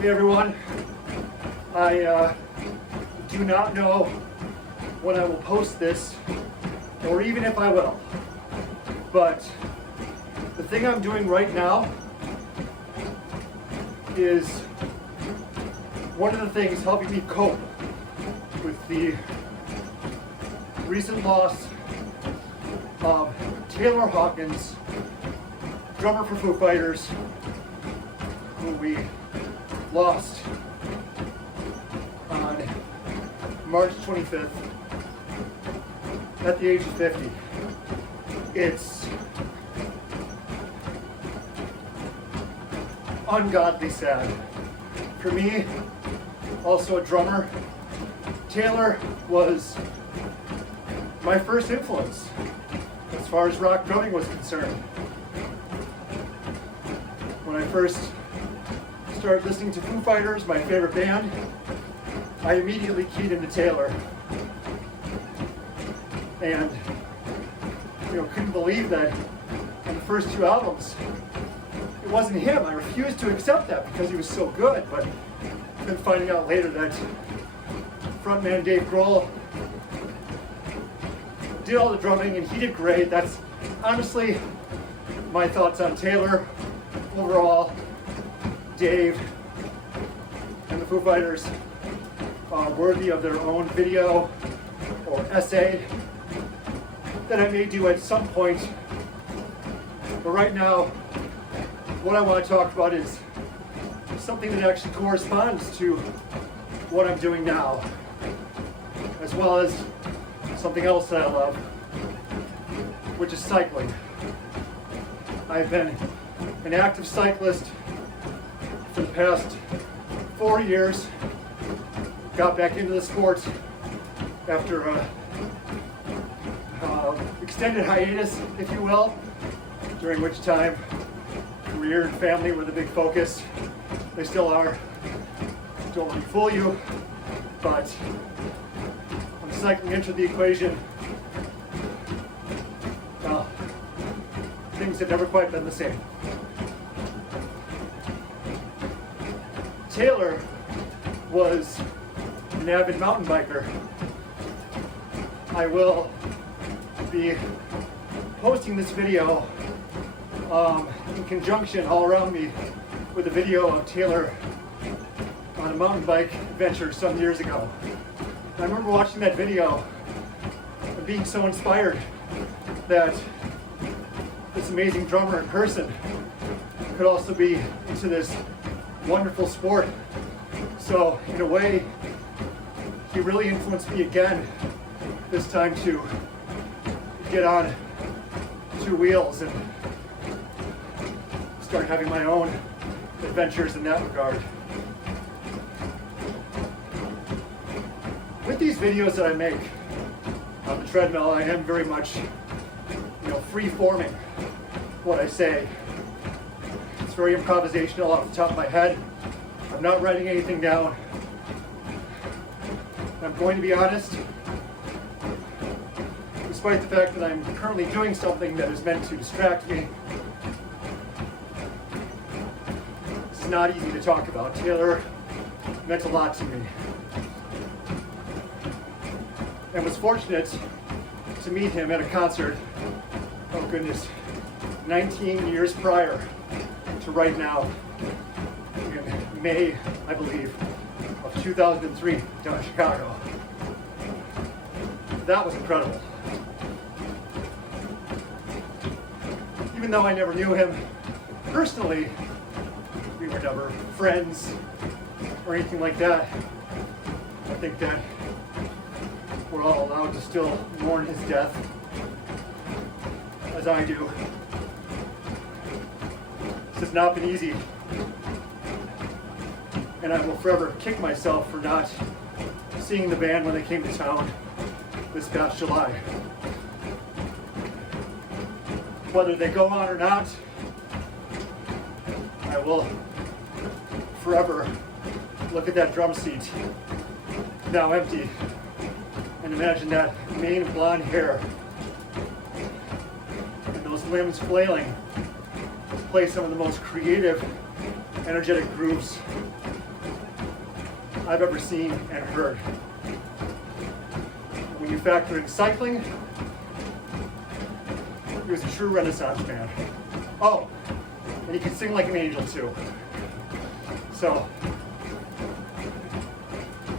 Hey everyone, I do not know when I will post this, or even if I will, but the thing I'm doing right now is one of the things helping me cope with the recent loss of Taylor Hawkins, drummer for Foo Fighters, who we lost on March 25th at the age of 50. It's ungodly sad. For me, also a drummer, Taylor was my first influence as far as rock drumming was concerned. When I first started listening to Foo Fighters, my favorite band, I immediately keyed into Taylor. And couldn't believe that on the first two albums, it wasn't him. I refused to accept that because he was so good, but then finding out later that frontman Dave Grohl did all the drumming and he did great. That's honestly my thoughts on Taylor overall. Dave and the Foo Fighters are worthy of their own video or essay that I may do at some point. But right now, what I want to talk about is something that actually corresponds to what I'm doing now, as well as something else that I love, which is cycling. I've been an active cyclist for the past 4 years. Got back into the sport after an extended hiatus, if you will, during which time career and family were the big focus. They still are. Don't let me fool you, but when cycling entered the equation, well, things have never quite been the same. Taylor was an avid mountain biker. I will be posting this video in conjunction all around me with a video of Taylor on a mountain bike adventure some years ago. And I remember watching that video and being so inspired that this amazing drummer in person could also be into this wonderful sport. So in a way, he really influenced me again, this time to get on two wheels and start having my own adventures in that regard. With these videos that I make on the treadmill, I am very much, free-forming what I say. It's very improvisational off the top of my head. I'm not writing anything down. I'm going to be honest, despite the fact that I'm currently doing something that is meant to distract me, it's not easy to talk about. Taylor meant a lot to me, and was fortunate to meet him at a concert, oh goodness, 19 years prior to right now, in May, I believe, of 2003 down in Chicago. That was incredible. Even though I never knew him personally, we were never friends or anything like that, I think that we're all allowed to still mourn his death, as I do. This has not been easy, and I will forever kick myself for not seeing the band when they came to town this past July. Whether they go on or not, I will forever look at that drum seat, now empty, and imagine that mane of blonde hair and those limbs flailing to play some of the most creative, energetic grooves I've ever seen and heard. When you factor in cycling, he was a true Renaissance man. Oh, and he could sing like an angel too. So,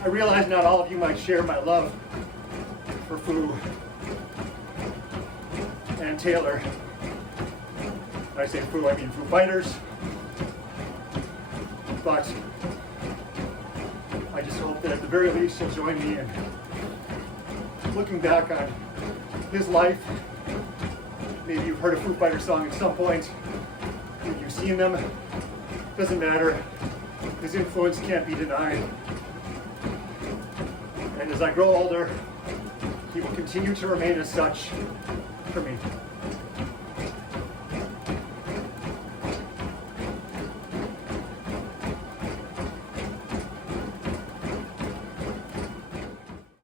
I realize not all of you might share my love for Foo and Taylor. When I say Foo, I mean Foo Fighters. But I just hope that at the very least you'll join me in looking back on his life. Maybe you've heard a Foo Fighters song at some point. Maybe you've seen them. Doesn't matter. His influence can't be denied. And as I grow older, he will continue to remain as such for me.